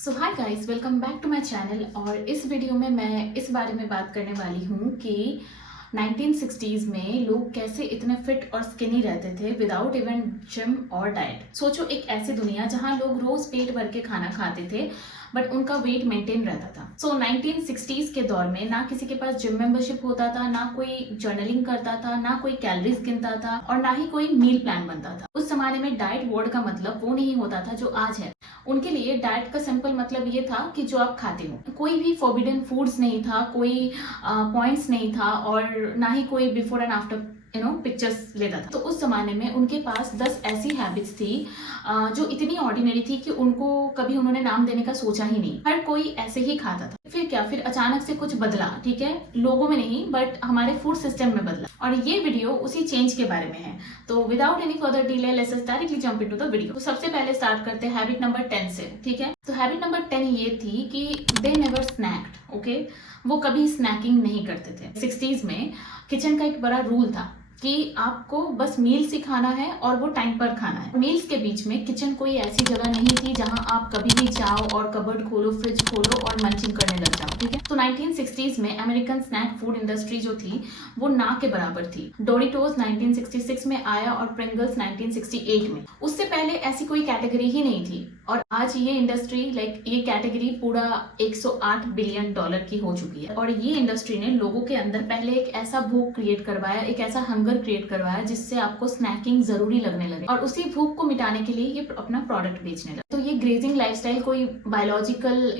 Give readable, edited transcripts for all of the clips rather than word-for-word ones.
So hi guys, welcome back to my channel. और इस video में मैं इस बारे में बात करने वाली हूँ कि 1960s में लोग कैसे इतने फिट और स्किनी रहते थे विदाउट इवन जिम और डाइट। सोचो, एक ऐसी दुनिया जहाँ लोग रोज पेट भर के खाना खाते थे बट उनका वेट मेंटेन रहता था। सो 1960s के दौर में ना किसी के पास जिम मेंबरशिप होता था, ना कोई जर्नलिंग करता था, ना कोई कैलोरीज गिनता था और ना ही कोई मील प्लान बनता था। उस जमाने में डाइट वर्ड का मतलब वो नहीं होता था जो आज है। उनके लिए डाइट का सिंपल मतलब ये था कि जो आप खाते हो। कोई भी फॉरबिडन फूड्स नहीं था, कोई पॉइंट्स नहीं था और ना ही कोई बिफोर एंड आफ्टर पिक्चर्स लेता था। तो उस जमाने में उनके पास 10 ऐसी हैबिट्स थी जो इतनी ऑर्डिनरी थी कि उनको कभी उन्होंने नाम देने का सोचा ही नहीं। हर कोई ऐसे ही खाता था। फिर क्या, फिर अचानक से कुछ बदला, ठीक है, लोगों में नहीं बट हमारे फूड सिस्टम में बदला। और ये वीडियो उसी चेंज के बारे में है। तो without any further delay let's directly jump into the video. तो सबसे पहले स्टार्ट करते हैं हैबिट नंबर 10 से, ठीक है। तो हैबिट नंबर 10 ये थी कि दे नेवर स्नैक्ड, ओके। वो कभी स्नैकिंग नहीं करते थे। 60s में किचन का एक बड़ा रूल था कि आपको बस मील्स ही खाना है और वो टाइम पर खाना है। मील्स के बीच में किचन कोई ऐसी जगह नहीं थी जहां आप कभी भी जाओ और कबर्ड खोलो, फ्रिज खोलो और मंचिंग करने लग जाओ, ठीक है। तो 1960s में अमेरिकन स्नैक फूड इंडस्ट्री जो थी वो ना के बराबर थी। डोरिटोज 1966 में आया और प्रिंगल्स 1968 में। उससे पहले ऐसी कोई कैटेगरी ही नहीं थी और आज ये इंडस्ट्री ये कैटेगरी पूरा 108 बिलियन डॉलर की हो चुकी है। और ये इंडस्ट्री ने लोगों के अंदर पहले एक ऐसा भूख क्रिएट करवाया, एक ऐसा हंगर क्रिएट करवाया जिससे आपको स्नैकिंग जरूरी लगने लगे और उसी भूख को मिटाने के लिए ये अपना प्रोडक्ट बेचने लगे। तो ये ग्रेजिंग लाइफस्टाइल कोई बायोलॉजिकल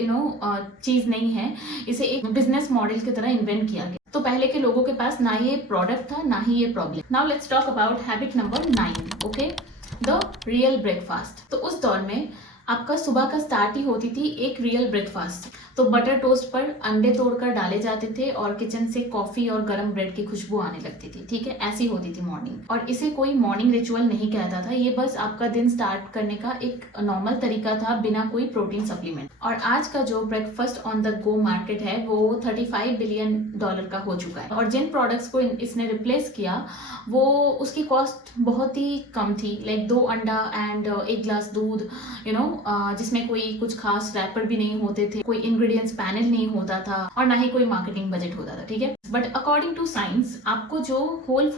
चीज नहीं है, इसे एक बिजनेस मॉडल की तरह इन्वेंट किया गया। तो पहले के लोगों के पास ना ये प्रोडक्ट था ना ही ये problem. Now let's talk about habit number 9, okay, the real breakfast. तो उस दौर में आपका सुबह का स्टार्ट ही होती थी एक रियल ब्रेकफास्ट। तो बटर टोस्ट पर अंडे तोड़कर डाले जाते थे और किचन से कॉफी और गर्म ब्रेड की खुशबू आने लगती थी, ठीक है। ऐसी होती थी मॉर्निंग। और इसे कोई मॉर्निंग रिचुअल नहीं कहता था, ये बस आपका दिन स्टार्ट करने का एक नॉर्मल तरीका था बिना कोई प्रोटीन सप्लीमेंट। और आज का जो breakfast on the go market है वो 35 बिलियन डॉलर का हो चुका है। और जिन प्रोडक्ट्स को इसने रिप्लेस किया वो उसकी कॉस्ट बहुत ही कम थी, लाइक 2 अंडा एंड 1 ग्लास दूध, जिसमें कोई कुछ खास रैपर भी नहीं होते थे, कोई इंग्रेडिएंट्स पैनल नहीं होता था और ना ही कोई मार्केटिंग बजट होता था, ठीक है। बट अकॉर्डिंग टू साइंस आपको जो होल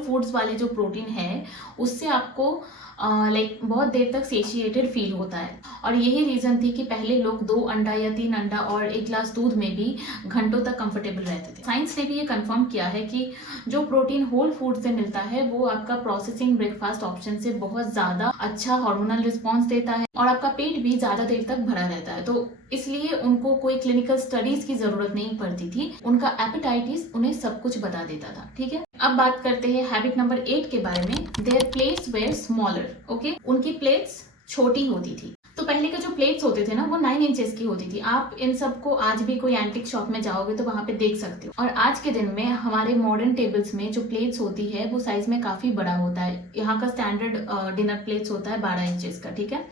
फूड्स वाले जो प्रोटीन है उससे आपको बहुत देर तक सेशिएटेड फील होता है। और यही रीजन थी कि पहले लोग 2 अंडा या 3 अंडा और 1 ग्लास दूध में भी घंटों तक कंफर्टेबल रहते थे। साइंस ने भी ये कंफर्म किया है कि जो प्रोटीन होल फूड से मिलता है वो आपका प्रोसेसिंग ब्रेकफास्ट ऑप्शन से बहुत ज्यादा अच्छा हार्मोनल रिस्पॉन्स देता है और आपका पेट भी ज्यादा देर तक भरा रहता है। तो इसलिए उनको कोई क्लिनिकल स्टडीज की जरूरत नहीं पड़ती थी, उनका एपेटाइटिस उन्हें सब कुछ बता देता था, ठीक है। अब बात करते हैं हैबिट नंबर 8 के बारे में। Their plates were smaller, okay. उनकी प्लेट्स छोटी होती थी। तो पहले के जो प्लेट्स होते थे ना वो 9 इंचेस की होती थी। आप इन सबको आज भी कोई एंटिक शॉप में जाओगे तो वहां पे देख सकते हो। और आज के दिन में हमारे मॉडर्न टेबल्स में जो प्लेट्स होती है वो साइज में काफी बड़ा होता है। यहाँ का स्टैंडर्ड डिनर प्लेट्स होता है 12 इंचेस का, ठीक है।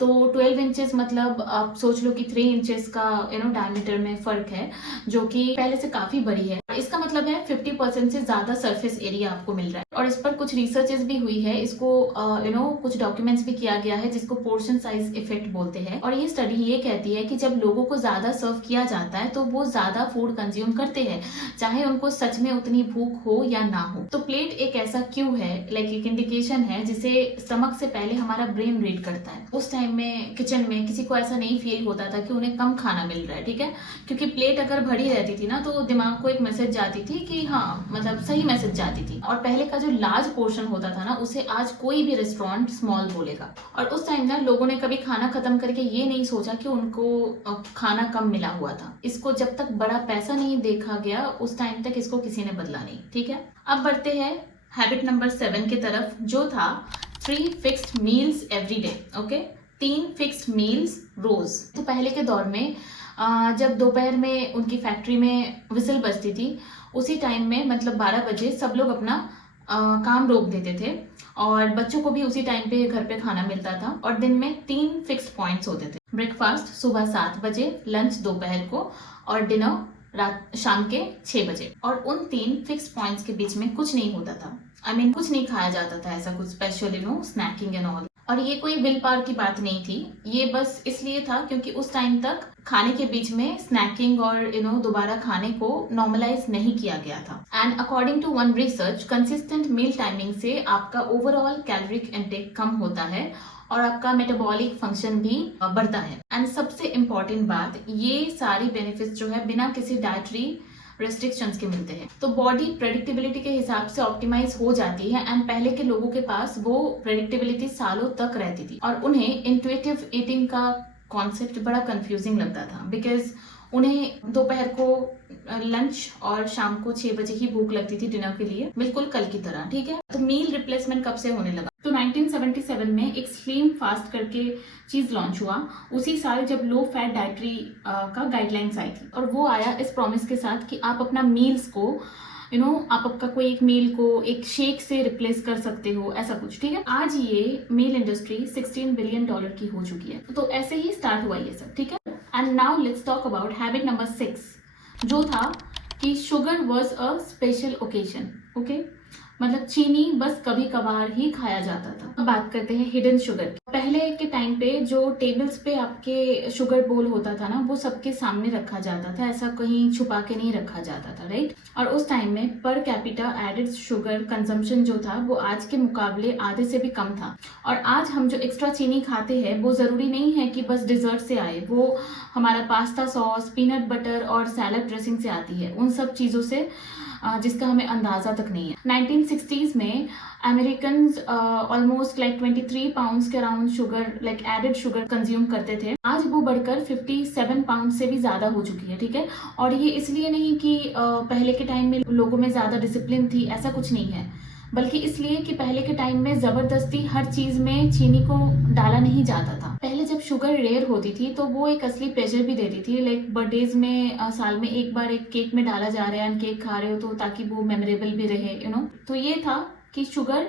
तो 12 इंचेस मतलब आप सोच लो कि 3 इंचेस का डायमीटर में फर्क है, जो कि पहले से काफी बड़ी है। इसका मतलब है 50% से ज्यादा सरफेस एरिया आपको मिल रहा है। और इस पर कुछ रिसर्चेस भी हुई है, इसको कुछ डॉक्यूमेंट्स भी किया गया है जिसको पोर्शन साइज इफेक्ट बोलते हैं। और ये स्टडी ये कहती है कि जब लोगों को ज्यादा सर्व किया जाता है तो वो ज्यादा फूड कंज्यूम करते हैं, चाहे उनको सच में उतनी भूख हो या ना हो। तो प्लेट एक ऐसा क्यू है, लाइक एक इंडिकेशन है जिसे स्टमक से पहले हमारा ब्रेन रीड करता है। उस टाइम में किचन में किसी को ऐसा नहीं फील होता था कि उन्हें कम खाना मिल रहा है, ठीक है, क्योंकि प्लेट अगर भरी रहती थी ना तो दिमाग को एक मैसेज जाती थी कि हाँ, मतलब सही मैसेज जाती थी। और पहले का जो लार्ज पोर्शन होता था ना उसे आज कोई भी रेस्टोरेंट स्मॉल बोलेगा। और उस टाइम ना लोगों ने कभी खाना खत्म करके ये नहीं सोचा कि उनको खाना कम मिला हुआ था। इसको जब तक बड़ा पैसा नहीं देखा गया उस टाइम तक इसको किसी ने बदला नहीं, ठीक है। अब बढ़ते हैं हैबिट नंबर 7 की तरफ, जो था 3 fixed meals every day, okay. 3 fixed meals रोज। तो पहले के दौर में जब दोपहर में उनकी फैक्ट्री में विसल बजती थी उसी टाइम में मतलब 12 बजे सब लोग अपना काम रोक देते थे और बच्चों को भी उसी टाइम पे घर पे खाना मिलता था। और दिन में 3 फिक्स्ड पॉइंट्स होते थे। ब्रेकफास्ट सुबह 7 बजे, लंच दोपहर को और डिनर शाम के 6 बजे। और उन 3 फिक्स्ड पॉइंट्स के बीच में कुछ नहीं होता था। कुछ नहीं खाया जाता था ऐसा कुछ स्पेशल स्नैकिंग एंड ऑल। और ये कोई विल पावर की बात नहीं थी, ये बस इसलिए था क्योंकि उस टाइम तक खाने के बीच में स्नैकिंग और दोबारा खाने को नॉर्मलाइज नहीं किया गया था। And according to one research, consistent meal timing से आपका ओवरऑल कैलोरिक इंटेक कम होता है और आपका मेटाबॉलिक फंक्शन भी बढ़ता है। एंड सबसे इम्पॉर्टेंट बात, ये सारी बेनिफिट्स जो है बिना किसी डाइटरी रेस्ट्रिक्शंस के मिलते हैं। तो बॉडी प्रेडिक्टेबिलिटी के हिसाब से ऑप्टिमाइज हो जाती है एंड पहले के लोगों के पास वो प्रेडिक्टेबिलिटी सालों तक रहती थी और उन्हें इंट्यूटिव ईटिंग का कॉन्सेप्ट बड़ा कंफ्यूजिंग लगता था, बिकॉज उन्हें दोपहर को लंच और शाम को 6 बजे ही भूख लगती थी डिनर के लिए, बिल्कुल कल की तरह। ठीक है, तो मील रिप्लेसमेंट कब से होने लगा? तो 1977 में एक स्लिम फास्ट करके चीज लॉन्च हुआ, उसी साल जब लो फैट डाइटरी का गाइडलाइंस आई थी। और वो आया इस प्रॉमिस के साथ कि आप अपना मील्स को आप आपका कोई एक मील को एक शेक से रिप्लेस कर सकते हो, ऐसा कुछ। ठीक है, आज ये मील इंडस्ट्री $16 बिलियन की हो चुकी है। तो ऐसे ही स्टार्ट हुआ ये सब। ठीक है, and now let's talk about habit number 6, जो था कि sugar was a special occasion. Okay, मतलब चीनी बस कभी कभार ही खाया जाता था। अब बात करते हैं हिडन शुगर की। पहले के टाइम पे जो टेबल्स पे आपके शुगर बोल होता था ना, वो सबके सामने रखा जाता था, ऐसा कहीं छुपा के नहीं रखा जाता था, राइट। और उस टाइम में per capita added sugar consumption जो था वो आज के मुकाबले आधे से भी कम था। और आज हम जो एक्स्ट्रा चीनी खाते हैं वो जरूरी नहीं है कि बस डिजर्ट से आए, वो हमारा पास्ता सॉस, पीनट बटर और सैलड ड्रेसिंग से आती है, उन सब चीजों से जिसका हमें अंदाजा तक नहीं है। 1960s में अमेरिकन ऑलमोस्ट लाइक 23 पाउंड्स के around sugar, like added sugar consume करते थे। आज वो बढ़कर 57 पाउंड से भी ज्यादा हो चुकी है। ठीक है, और ये इसलिए नहीं कि पहले के टाइम में लोगों में ज्यादा डिसिप्लिन थी, ऐसा कुछ नहीं है, बल्कि इसलिए कि पहले के टाइम में जबरदस्ती हर चीज में चीनी को डाला नहीं जाता था। पहले जब शुगर रेयर होती थी तो वो एक असली प्लेजर भी देती थी, लाइक बर्थडेज में साल में एक बार एक केक में डाला जा रहा है एंड केक खा रहे हो, तो ताकि वो मेमोरेबल भी रहे। तो ये था कि शुगर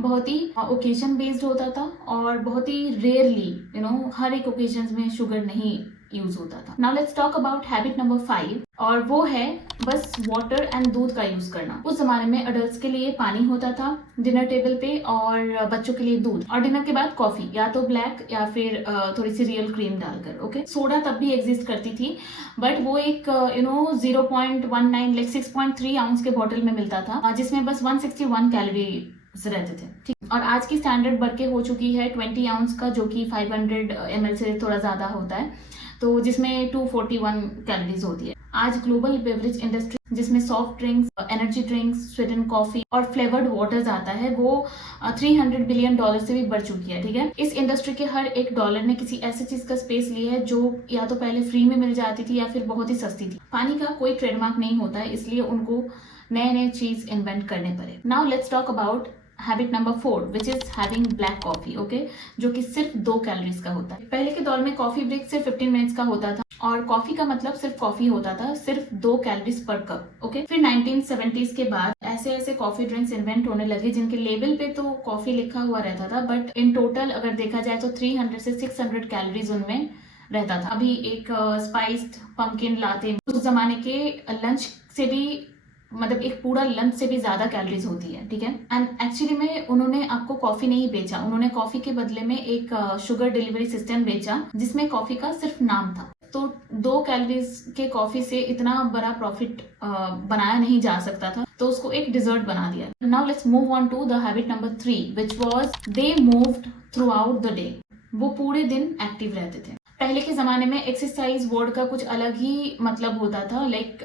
बहुत ही ओकेजन बेस्ड होता था और बहुत ही रेयरली हर एक ओकेजन में शुगर नहीं यूज होता था। Now let's talk about habit number 5, और वो है बस वाटर एंड दूध का यूज करना। उस जमाने में अडल्ट्स के लिए पानी होता था डिनर टेबल पे और बच्चों के लिए दूध, और डिनर के बाद कॉफी, या तो ब्लैक या फिर थोड़ी सी रियल क्रीम डालकर। ओके, सोडा तब भी एग्जिस्ट करती थी, बट वो एक 0.19 लाइक 6.3 आउंस के बॉटल में मिलता था, जिसमें बस 161 कैलोरी रहते थे। ठीक, और आज की स्टैंडर्ड बढ़ के हो चुकी है 20 आउंस का, जो कि 500 ml से थोड़ा ज्यादा होता है, तो जिसमें 241 कैलोरीज होती है। आज ग्लोबल बेवरेज इंडस्ट्री, जिसमें सॉफ्ट ड्रिंक्स, एनर्जी ड्रिंक्स, स्वीटन कॉफी और फ्लेवर्ड वाटर्स आता है, वो $300 बिलियन से भी बढ़ चुकी है। ठीक है, इस इंडस्ट्री के हर एक डॉलर ने किसी ऐसी चीज का स्पेस लिया है जो या तो पहले फ्री में मिल जाती थी या फिर बहुत ही सस्ती थी। पानी का कोई ट्रेडमार्क नहीं होता है, इसलिए उनको नए नए चीज इन्वेंट करने पड़े। Now let's talk about habit number 4, which is having black coffee. Okay, जो कि सिर्फ 2 कैलोरीज का होता है। पहले के दौर में कॉफी ब्रेक सिर्फ 15 मिनट्स का होता था और कॉफी का मतलब सिर्फ कॉफी होता था, सिर्फ 2 कैलोरीज पर कप। ओके, फिर 1970s के बाद ऐसे ऐसे कॉफी ड्रिंक्स इन्वेंट होने लगे जिनके लेबल पे तो कॉफी लिखा हुआ रहता था, बट इन टोटल अगर देखा जाए तो 300 से 600 कैलोरीज उनमें रहता था। अभी एक स्पाइस्ड पंपकिन लाते, उस जमाने के लंच से भी, मतलब एक पूरा लंच से भी ज्यादा कैलोरीज होती है। ठीक है, एंड एक्चुअली में उन्होंने आपको कॉफी नहीं बेचा, उन्होंने कॉफी के बदले में एक शुगर डिलीवरी सिस्टम बेचा जिसमें कॉफी का सिर्फ नाम था। तो 2 कैलोरीज के कॉफी से इतना बड़ा प्रॉफिट बनाया नहीं जा सकता था, तो उसको एक डिजर्ट बना दिया। Now let's move on to the habit number 3, which was they moved throughout the day. वो पूरे दिन एक्टिव रहते थे। पहले के जमाने में एक्सरसाइज वर्ड का कुछ अलग ही मतलब होता था, लाइक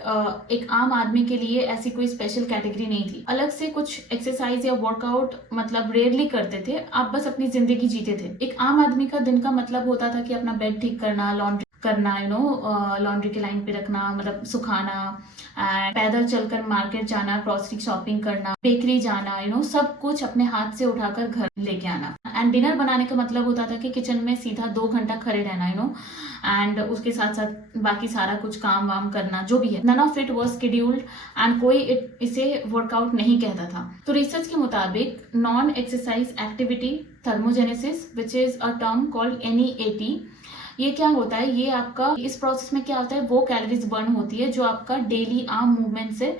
एक आम आदमी के लिए ऐसी कोई स्पेशल कैटेगरी नहीं थी, अलग से कुछ एक्सरसाइज या वर्कआउट मतलब रेयरली करते थे, आप बस अपनी जिंदगी जीते थे। एक आम आदमी का दिन का मतलब होता था कि अपना बेड ठीक करना, लॉन्ड्री करना, लॉन्ड्री के लाइन पे रखना, मतलब सुखाना, एंड पैदल चलकर मार्केट जाना, ग्रोसरी शॉपिंग करना, बेकरी जाना, सब कुछ अपने हाथ से उठाकर घर लेके आना। एंड डिनर बनाने का मतलब होता था कि किचन में सीधा 2 घंटा खड़े रहना, एंड उसके साथ साथ बाकी सारा कुछ काम वाम करना जो भी है। None of it was scheduled and कोई इसे वर्कआउट नहीं कहता था। तो रिसर्च के मुताबिक non exercise activity thermogenesis, which is a term called NEAT, ये क्या होता है, ये आपका इस प्रोसेस में क्या होता है, वो कैलोरीज बर्न होती है जो आपका डेली आर्म मूवमेंट से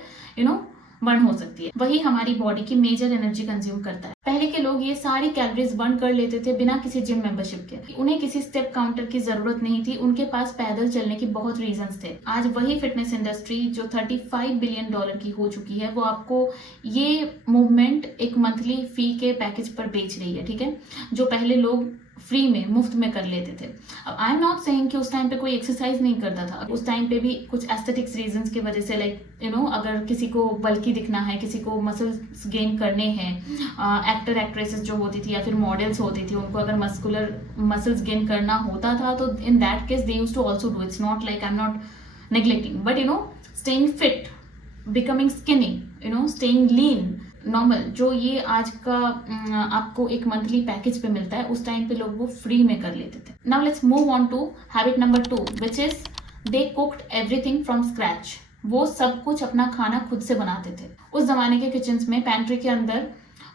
बर्न हो सकती है, वही हमारी बॉडी की मेजर एनर्जी कंज्यूम करता है। पहले के लोग ये सारी कैलोरीज बर्न कर लेते थे बिना किसी जिम मेंबरशिप के। उन्हें किसी स्टेप काउंटर की जरूरत नहीं थी, उनके पास पैदल चलने की बहुत रीजंस थे। आज वही फिटनेस इंडस्ट्री जो $35 बिलियन की हो चुकी है, वो आपको ये मूवमेंट एक मंथली फी के पैकेज पर बेच रही है, ठीक है, जो पहले लोग फ्री में, मुफ्त में कर लेते थे। अब आई एम नॉट सेइंग कि उस टाइम पे कोई एक्सरसाइज नहीं करता था। उस टाइम पे भी कुछ एस्थेटिक्स रीजंस की वजह से, लाइक अगर किसी को बल्कि दिखना है, किसी को मसल्स गेन करने हैं, एक्टर एक्ट्रेसेस जो होती थी या फिर मॉडल्स होती थी, उनको अगर मस्कुलर मसल्स गेन करना होता था तो in that case they used to also do. It's not like I am not neglecting, but staying fit, becoming skinny, staying lean, normal, जो ये आज का आपको एक मंथली पैकेज पे मिलता है, उस टाइम पे लोग वो फ्री में कर लेते थे। Now let's move on to habit number 2, which is they cooked everything from scratch. वो सब कुछ अपना खाना खुद से बनाते थे। उस जमाने के किचन में, पैंट्री के अंदर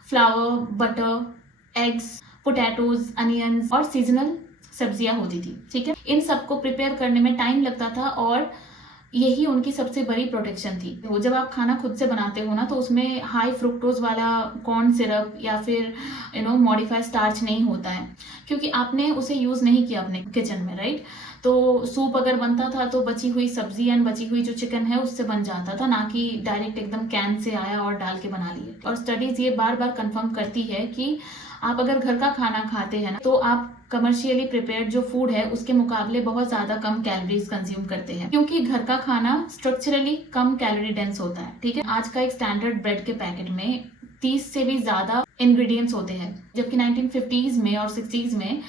flower, butter, eggs, potatoes, onions और सीजनल सब्जियां होती थी, ठीक है। इन सबको प्रिपेयर करने में टाइम लगता था और यही उनकी सबसे बड़ी प्रोटेक्शन थी। तो जब आप खाना खुद से बनाते हो ना, तो उसमें हाई फ्रुक्टोज वाला कॉर्न सिरप या फिर मॉडिफाइड स्टार्च नहीं होता है, क्योंकि आपने उसे यूज नहीं किया अपने किचन में, राइट। तो सूप अगर बनता था तो बची हुई सब्जी एंड बची हुई जो चिकन है उससे बन जाता था, ना कि डायरेक्ट एकदम कैन से आया और डाल के बना लिए। और स्टडीज ये बार बार कंफर्म करती है कि आप अगर घर का खाना खाते हैं ना, तो आप कमर्शियली प्रिपेयर्ड जो फूड है उसके मुकाबले बहुत ज्यादा कम कैलोरीज कंज्यूम करते हैं, क्योंकि घर का खाना स्ट्रक्चरली कम कैलोरी डेंस होता है, ठीक है। आज का एक स्टैंडर्ड ब्रेड के पैकेट में 30 से भी ज्यादा इंग्रेडिएंट्स होते हैं, जबकि 1950s में और 60s में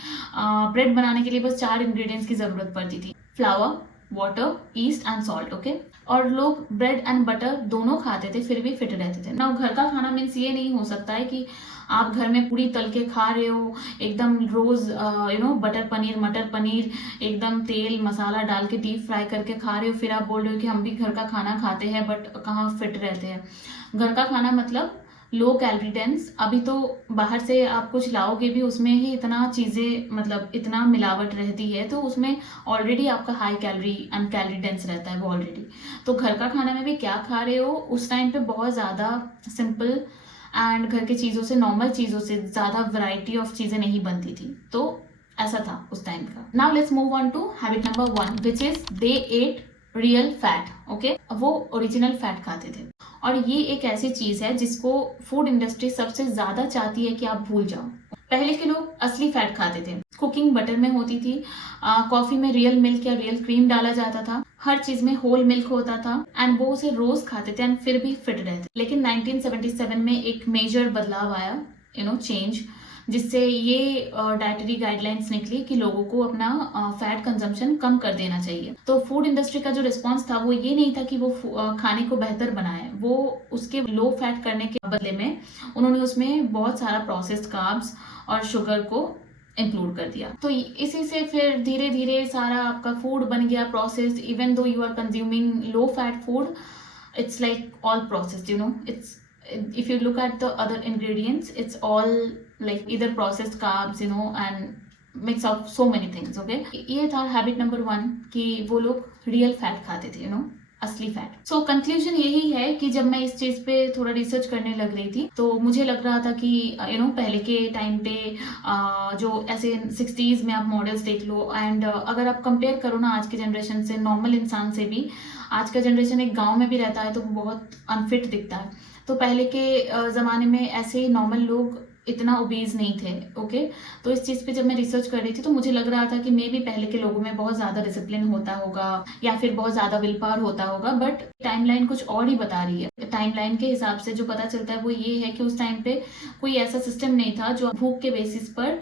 ब्रेड बनाने के लिए बस 4 इंग्रेडिएंट्स की जरूरत पड़ती थी: flower, water, east and salt, okay. और लोग ब्रेड एंड बटर दोनों खाते थे, फिर भी फिट रहते थे ना। घर का खाना मीन्स ये नहीं हो सकता है कि आप घर में पूरी तल के खा रहे हो, एकदम रोज बटर पनीर, मटर पनीर, एकदम तेल मसाला डाल के डीप फ्राई करके खा रहे हो, फिर आप बोल रहे हो कि हम भी घर का खाना खाते हैं बट कहाँ फिट रहते हैं। घर का खाना मतलब लो कैलोरी डेंस। अभी तो बाहर से आप कुछ लाओगे भी, उसमें ही इतना चीज़ें, मतलब इतना मिलावट रहती है, तो उसमें ऑलरेडी आपका high calorie and calorie dense रहता है वो ऑलरेडी। तो घर का खाना में भी क्या खा रहे हो, उस टाइम पे बहुत ज़्यादा सिंपल एंड घर की चीज़ों से, नॉर्मल चीज़ों से ज़्यादा वैरायटी ऑफ चीज़ें नहीं बनती थी, तो ऐसा था उस टाइम का। Now let's move on to habit number 1, which is they ate real fat, okay. वो ओरिजिनल फैट खाते थे, और ये एक ऐसी चीज है जिसको फूड इंडस्ट्री सबसे ज्यादा चाहती है कि आप भूल जाओ। पहले के लोग असली फैट खाते थे, कुकिंग बटर में होती थी, कॉफी में रियल मिल्क या रियल क्रीम डाला जाता था, हर चीज में होल मिल्क होता था, एंड वो उसे रोज खाते थे एंड फिर भी फिट रहते। लेकिन 1977 में एक मेजर बदलाव आया, चेंज, जिससे ये डाइटरी गाइडलाइंस निकली कि लोगों को अपना फैट कंजम्पशन कम कर देना चाहिए। तो फूड इंडस्ट्री का जो रिस्पांस था वो ये नहीं था कि वो खाने को बेहतर बनाए, वो उसके लो फैट करने के बदले में उन्होंने उसमें बहुत सारा प्रोसेस्ड कार्ब्स और शुगर को इंक्लूड कर दिया। तो इसी से फिर धीरे धीरे सारा आपका फूड बन गया processed. Even though you are consuming low fat food, it's like all processed, it's, if you look at the other ingredients, it's all like either processed carbs, and mix of so many things, okay। ये था habit number 1 कि वो लोग real fat खाते थे, असली fat. So conclusion यही है कि जब मैं इस चीज पे थोड़ा रिसर्च करने लग रही थी, तो मुझे लग रहा था कि पहले के टाइम पे जो ऐसे 60s में आप मॉडल्स देख लो, एंड अगर आप कंपेयर करो ना आज के जनरेशन से, नॉर्मल इंसान से भी, आज का जनरेशन एक गांव में भी रहता है तो बहुत अनफिट दिखता है। तो पहले के ज़माने में ऐसे नॉर्मल लोग इतना ओबीज नहीं थे, ओके। तो इस चीज़ पे जब मैं रिसर्च कर रही थी तो मुझे लग रहा था कि मे भी पहले के लोगों में बहुत ज़्यादा डिसिप्लिन होता होगा या फिर बहुत ज़्यादा विल पावर होता होगा, बट टाइमलाइन कुछ और ही बता रही है। टाइमलाइन के हिसाब से जो पता चलता है वो ये है कि उस टाइम पे कोई ऐसा सिस्टम नहीं था जो भूख के बेसिस पर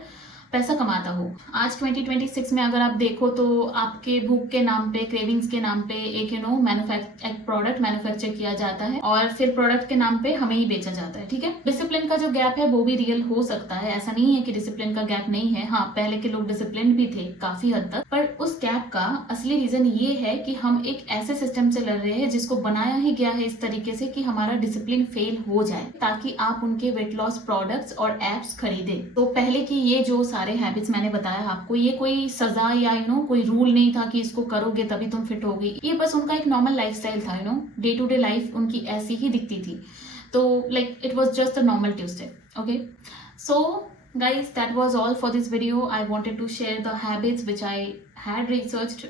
पैसा कमाता हो। आज 2026 में अगर आप देखो तो आपके भूख के नाम पे, क्रेविंग्स के नाम पे एक एक प्रोडक्ट मैन्युफैक्चर किया जाता है और फिर प्रोडक्ट के नाम पे हमें ही बेचा जाता है, ठीक है। डिसिप्लिन का जो गैप है वो भी रियल हो सकता है, ऐसा नहीं है कि डिसिप्लिन का गैप नहीं है। हाँ, पहले के लोग डिसिप्लिन भी थे काफी हद तक, पर उस गैप का असली रीजन ये है कि हम एक ऐसे सिस्टम से लड़ रहे हैं जिसको बनाया ही गया है इस तरीके से कि हमारा डिसिप्लिन फेल हो जाए, ताकि आप उनके वेट लॉस प्रोडक्ट्स और एप्स खरीदे। तो पहले की ये जो सारे सारे हैबिट्स मैंने बताया आपको, ये कोई सजा या कोई रूल नहीं था कि इसको करोगे तभी तुम फिट होगी। ये बस उनका एक नॉर्मल लाइफस्टाइल था, डे टू डे लाइफ उनकी ऐसी ही दिखती थी। तो like it was just a normal Tuesday. Okay, so guys, that was all for this video. I wanted to share the habits which I had researched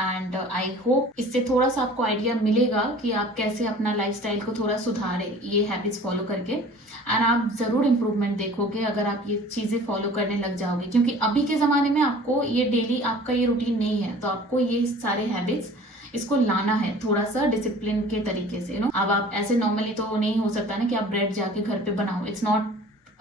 and I hope इससे थोड़ा सा आपको idea मिलेगा कि आप कैसे अपना लाइफस्टाइल को थोड़ा सुधारें ये हैबिट्स फॉलो करके। एंड आप ज़रूर इम्प्रूवमेंट देखोगे अगर आप ये चीज़ें फॉलो करने लग जाओगे, क्योंकि अभी के ज़माने में आपको ये डेली आपका ये रूटीन नहीं है, तो आपको ये सारे हैबिट्स इसको लाना है थोड़ा सा डिसिप्लिन के तरीके से। अब आप ऐसे नॉर्मली तो नहीं हो सकता ना कि आप ब्रेड जाके घर पे बनाओ, it's not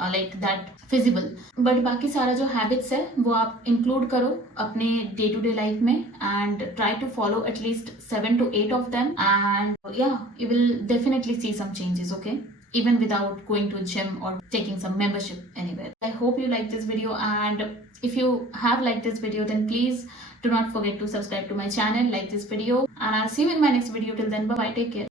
like that feasible. But बाकी सारा जो हैबिट्स है वो आप इंक्लूड करो अपने डे टू डे लाइफ में and try to follow at least 7 to 8 of them and yeah, you will definitely see some changes, okay, even without going to a gym or taking some membership anywhere. I hope you like this video, and if you have liked this video then please do not forget to subscribe to my channel, like this video, and I'll see you in my next video. Till then, bye bye, take care.